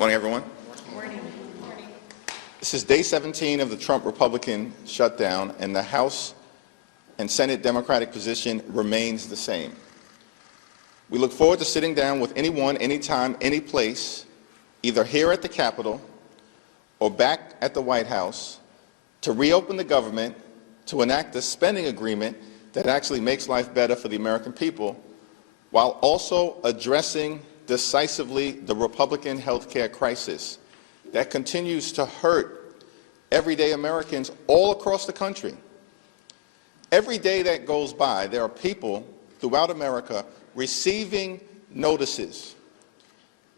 Morning, everyone. Morning. This is day 17 of the Trump Republican shutdown, and the House and Senate Democratic position remains the same. We look forward to sitting down with anyone, anytime, any place, either here at the Capitol or back at the White House, to reopen the government, to enact a spending agreement that actually makes life better for the American people, while also addressing decisively the Republican health care crisis that continues to hurt everyday Americans all across the country. Every day that goes by, there are people throughout America receiving notices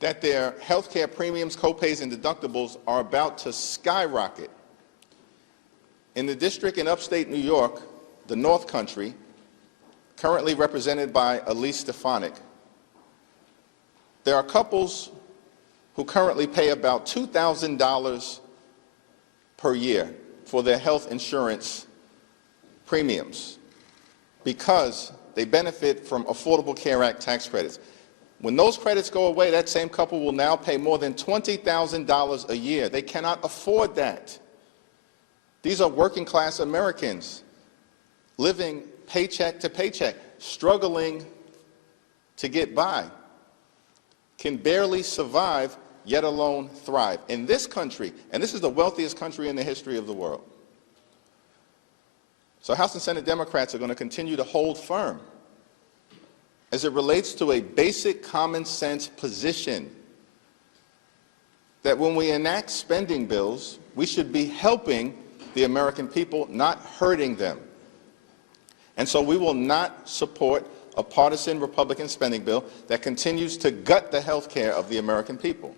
that their health care premiums, copays, and deductibles are about to skyrocket. In the district in upstate New York, the North Country, currently represented by Elise Stefanik, there are couples who currently pay about $2,000 per year for their health insurance premiums because they benefit from Affordable Care Act tax credits. When those credits go away, that same couple will now pay more than $20,000 a year. They cannot afford that. These are working class Americans living paycheck to paycheck, struggling to get by, can barely survive, yet alone thrive. In this country, and this is the wealthiest country in the history of the world. So House and Senate Democrats are going to continue to hold firm as it relates to a basic common sense position that when we enact spending bills, we should be helping the American people, not hurting them. And so we will not support a partisan Republican spending bill that continues to gut the health care of the American people.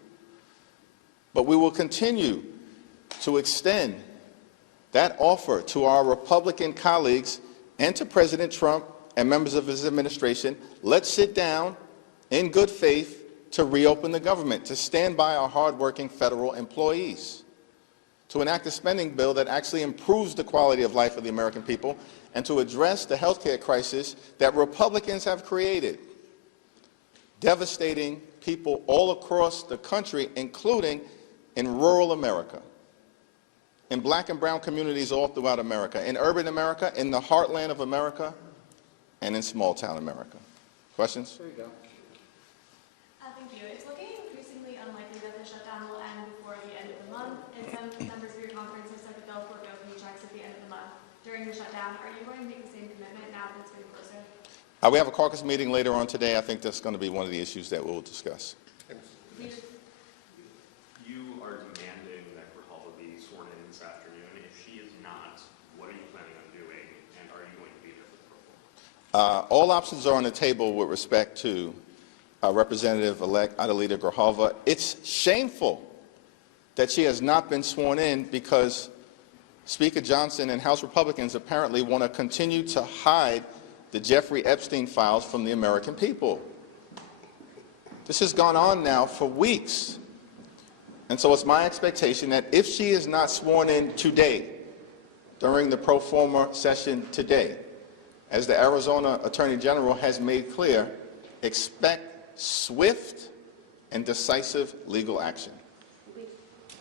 But we will continue to extend that offer to our Republican colleagues and to President Trump and members of his administration. Let's sit down in good faith to reopen the government, to stand by our hardworking federal employees, to enact a spending bill that actually improves the quality of life of the American people, and to address the health care crisis that Republicans have created, devastating people all across the country, including in rural America, in black and brown communities all throughout America, in urban America, in the heartland of America, and in small-town America. Questions? There you go. Thank you. It's looking increasingly unlikely that the shutdown will end before the end of the month, and some members of your conference have said that they'll forego paychecks at the end of the month. During the shutdown, are you going to make the same commitment now that it's getting closer? We have a caucus meeting later on today. I think that's going to be one of the issues that we'll discuss. You are demanding that Grijalva be sworn in this afternoon. If she is not, what are you planning on doing, and are you going to be there for the proposal? All options are on the table with respect to Representative-elect Adelita Grijalva. It's shameful that she has not been sworn in because Speaker Johnson and House Republicans apparently want to continue to hide the Jeffrey Epstein files from the American people. This has gone on now for weeks. And so it's my expectation that if she is not sworn in today, during the pro forma session today, as the Arizona Attorney General has made clear, expect swift and decisive legal action.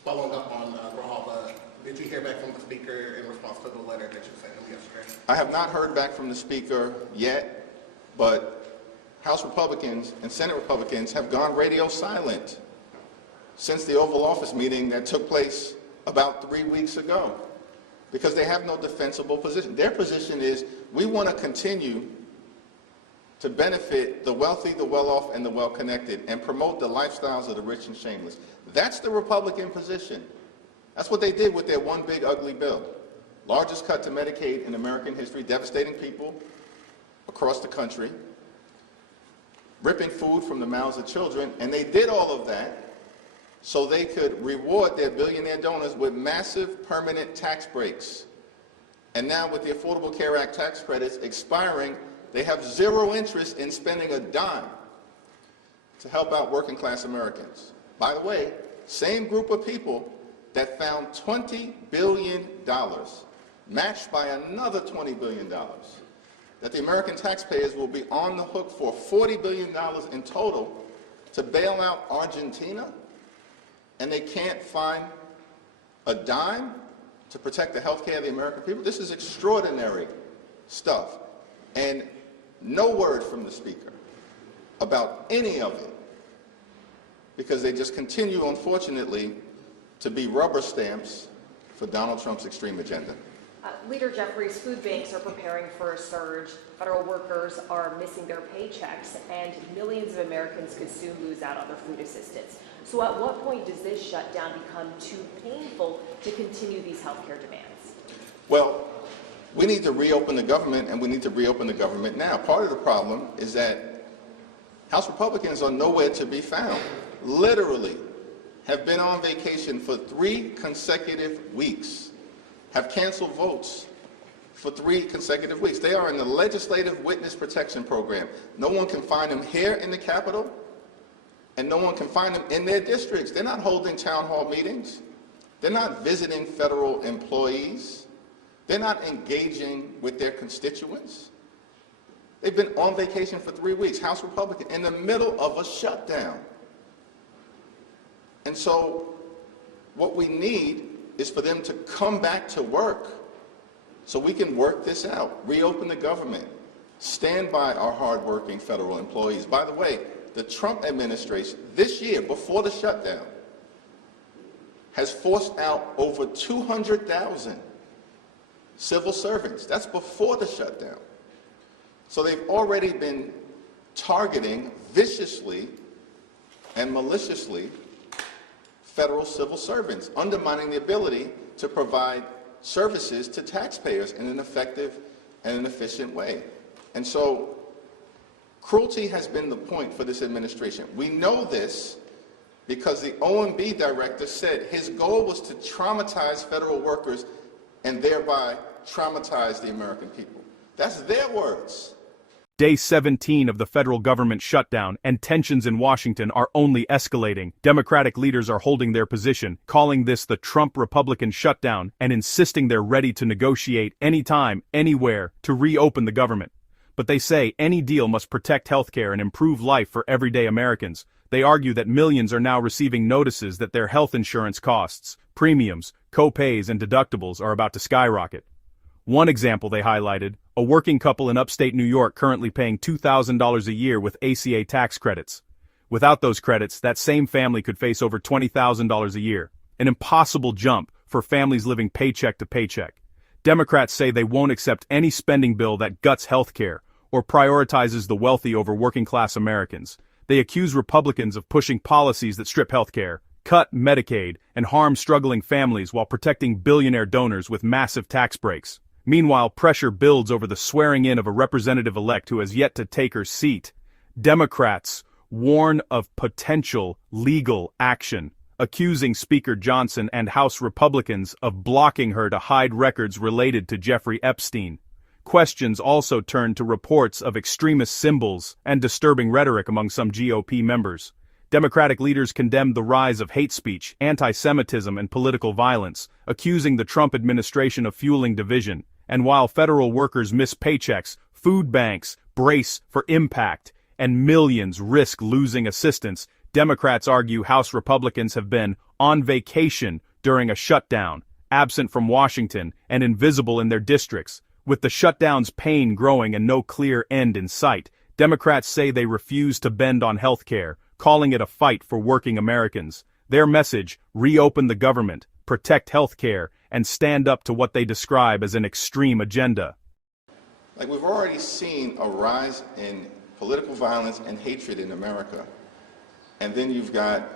Following up on Grijalva, did you hear back from the Speaker in response to the letter that you sent him yesterday? I have not heard back from the Speaker yet, but House Republicans and Senate Republicans have gone radio silent since the Oval Office meeting that took place about 3 weeks ago, because they have no defensible position. Their position is, we want to continue to benefit the wealthy, the well-off, and the well-connected, and promote the lifestyles of the rich and shameless. That's the Republican position. That's what they did with their one big ugly bill. Largest cut to Medicaid in American history, devastating people across the country, ripping food from the mouths of children, and they did all of that so they could reward their billionaire donors with massive permanent tax breaks. And now with the Affordable Care Act tax credits expiring, they have zero interest in spending a dime to help out working class Americans. By the way, same group of people that found $20 billion, matched by another $20 billion, that the American taxpayers will be on the hook for $40 billion in total to bail out Argentina, and they can't find a dime to protect the health care of the American people? This is extraordinary stuff. And no word from the Speaker about any of it, because they just continue, unfortunately, to be rubber stamps for Donald Trump's extreme agenda. Leader Jeffries, food banks are preparing for a surge. Federal workers are missing their paychecks, and millions of Americans could soon lose out on their food assistance. So at what point does this shutdown become too painful to continue these health care demands? Well, we need to reopen the government, and we need to reopen the government now. Part of the problem is that House Republicans are nowhere to be found. Literally have been on vacation for 3 consecutive weeks, have canceled votes for 3 consecutive weeks. They are in the Legislative Witness Protection Program. No one can find them here in the Capitol, and no one can find them in their districts. They're not holding town hall meetings. They're not visiting federal employees. They're not engaging with their constituents. They've been on vacation for 3 weeks, House Republican, in the middle of a shutdown. And so what we need is for them to come back to work so we can work this out, reopen the government, stand by our hardworking federal employees. By the way, the Trump administration this year, before the shutdown, has forced out over 200,000 civil servants. That's before the shutdown. So they've already been targeting viciously and maliciously federal civil servants, undermining the ability to provide services to taxpayers in an effective and an efficient way. And so cruelty has been the point for this administration. We know this because the OMB director said his goal was to traumatize federal workers and thereby traumatize the American people. That's their words. Day 17 of the federal government shutdown, and tensions in Washington are only escalating. Democratic leaders are holding their position, calling this the Trump Republican shutdown, and insisting they're ready to negotiate anytime, anywhere, to reopen the government. But they say any deal must protect healthcare and improve life for everyday Americans. They argue that millions are now receiving notices that their health insurance costs, premiums, co-pays, and deductibles are about to skyrocket. One example they highlighted, a working couple in upstate New York currently paying $2,000 a year with ACA tax credits. Without those credits, that same family could face over $20,000 a year, an impossible jump for families living paycheck to paycheck. Democrats say they won't accept any spending bill that guts healthcare or prioritizes the wealthy over working-class Americans. They accuse Republicans of pushing policies that strip healthcare, cut Medicaid, and harm struggling families while protecting billionaire donors with massive tax breaks. Meanwhile, pressure builds over the swearing-in of a representative-elect who has yet to take her seat. Democrats warn of potential legal action, accusing Speaker Johnson and House Republicans of blocking her to hide records related to Jeffrey Epstein. Questions also turned to reports of extremist symbols and disturbing rhetoric among some GOP members. Democratic leaders condemned the rise of hate speech, anti-Semitism, and political violence, accusing the Trump administration of fueling division. And while federal workers miss paychecks, food banks brace for impact, and millions risk losing assistance, Democrats argue House Republicans have been on vacation during a shutdown, absent from Washington and invisible in their districts. With the shutdown's pain growing and no clear end in sight, Democrats say they refuse to bend on health care, calling it a fight for working Americans. Their message, reopen the government, protect health care, and stand up to what they describe as an extreme agenda. Like, we've already seen a rise in political violence and hatred in America. And then you've got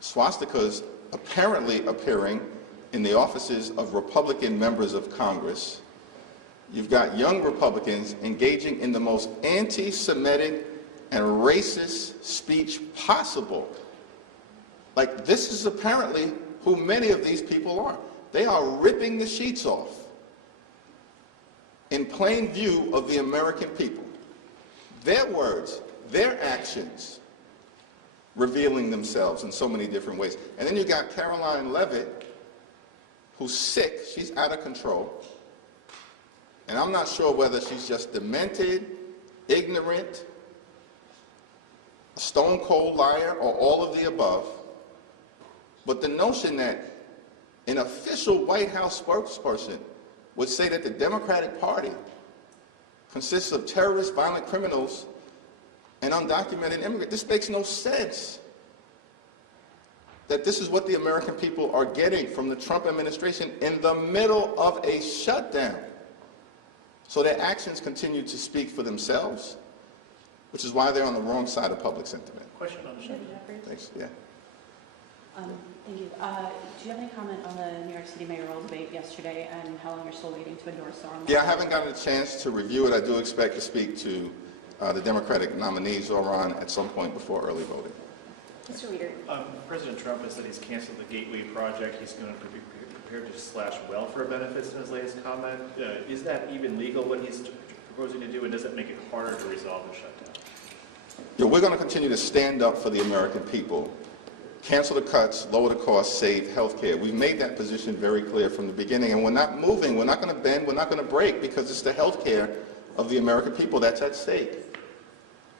swastikas apparently appearing in the offices of Republican members of Congress. You've got young Republicans engaging in the most anti-Semitic and racist speech possible. Like, this is apparently who many of these people are. They are ripping the sheets off in plain view of the American people. Their words, their actions, revealing themselves in so many different ways. And then you got Caroline Leavitt, who's sick, she's out of control. And I'm not sure whether she's just demented, ignorant, a stone cold liar, or all of the above. But the notion that an official White House spokesperson would say that the Democratic Party consists of terrorists, violent criminals, and undocumented immigrants, this makes no sense. That this is what the American people are getting from the Trump administration in the middle of a shutdown. So their actions continue to speak for themselves, which is why they're on the wrong side of public sentiment. Question on the shutdown. Thanks. Yeah. Thank you. Do you have any comment on the New York City mayoral debate yesterday and how long you're still waiting to endorse the arm? Yeah, I haven't gotten a chance to review it. I do expect to speak to the Democratic nominees Zoran at some point before early voting. Mr. Leader. President Trump has said he's canceled the Gateway project. He's going to be prepared to slash welfare benefits in his latest comment. Is that even legal, what he's proposing to do, and does it make it harder to resolve the shutdown? Yeah, we're going to continue to stand up for the American people, cancel the cuts, lower the costs, save health care. We've made that position very clear from the beginning, and we're not moving, we're not going to bend, we're not going to break, because it's the health care of the American people that's at stake.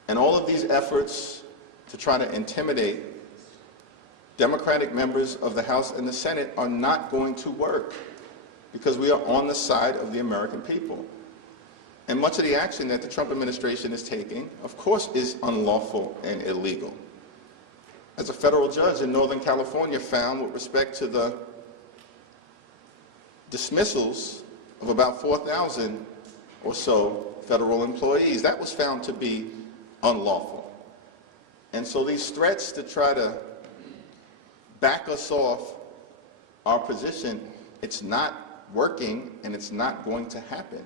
And all of these efforts to try to intimidate Democratic members of the House and the Senate are not going to work, because we are on the side of the American people. And much of the action that the Trump administration is taking, of course, is unlawful and illegal. As a federal judge in Northern California found with respect to the dismissals of about 4,000 or so federal employees, that was found to be unlawful. And so these threats to try to back us off our position, it's not working and it's not going to happen,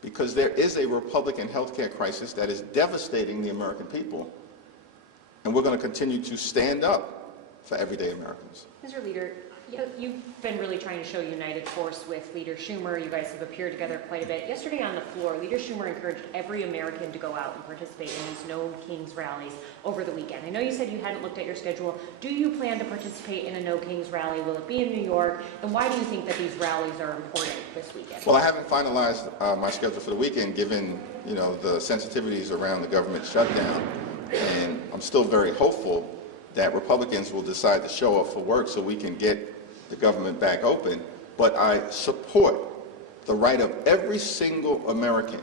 because there is a Republican healthcare crisis that is devastating the American people. And we're going to continue to stand up for everyday Americans. Mr. Leader, you've been really trying to show united force with Leader Schumer. You guys have appeared together quite a bit. Yesterday on the floor, Leader Schumer encouraged every American to go out and participate in these No Kings rallies over the weekend. I know you said you hadn't looked at your schedule. Do you plan to participate in a No Kings rally? Will it be in New York? And why do you think that these rallies are important this weekend? Well, I haven't finalized my schedule for the weekend, given the sensitivities around the government shutdown. And I'm still very hopeful that Republicans will decide to show up for work so we can get the government back open. But I support the right of every single American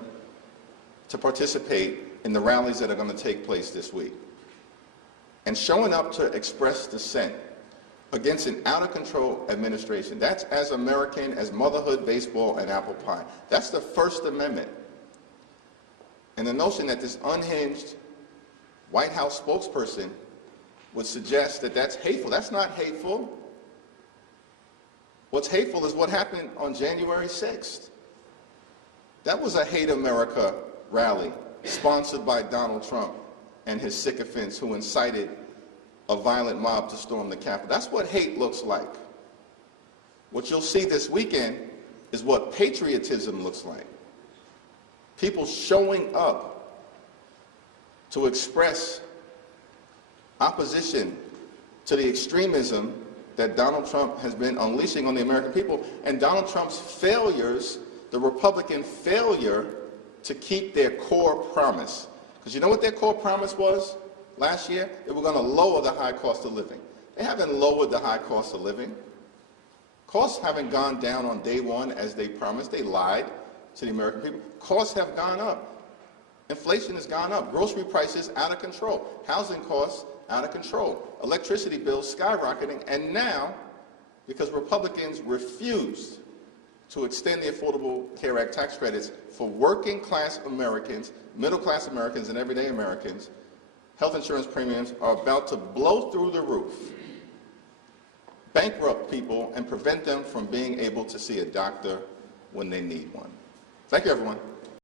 to participate in the rallies that are going to take place this week. And showing up to express dissent against an out-of-control administration, that's as American as motherhood, baseball, and apple pie. That's the First Amendment. And the notion that this unhinged White House spokesperson would suggest that that's hateful. That's not hateful. What's hateful is what happened on January 6th. That was a Hate America rally sponsored by Donald Trump and his sycophants who incited a violent mob to storm the Capitol. That's what hate looks like. What you'll see this weekend is what patriotism looks like. People showing up to express opposition to the extremism that Donald Trump has been unleashing on the American people, and Donald Trump's failures, the Republican failure to keep their core promise. Because you know what their core promise was last year? They were going to lower the high cost of living. They haven't lowered the high cost of living. Costs haven't gone down on day one as they promised. They lied to the American people. Costs have gone up. Inflation has gone up. Grocery prices out of control. Housing costs out of control. Electricity bills skyrocketing. And now, because Republicans refused to extend the Affordable Care Act tax credits for working class Americans, middle class Americans, and everyday Americans, health insurance premiums are about to blow through the roof, bankrupt people, and prevent them from being able to see a doctor when they need one. Thank you, everyone.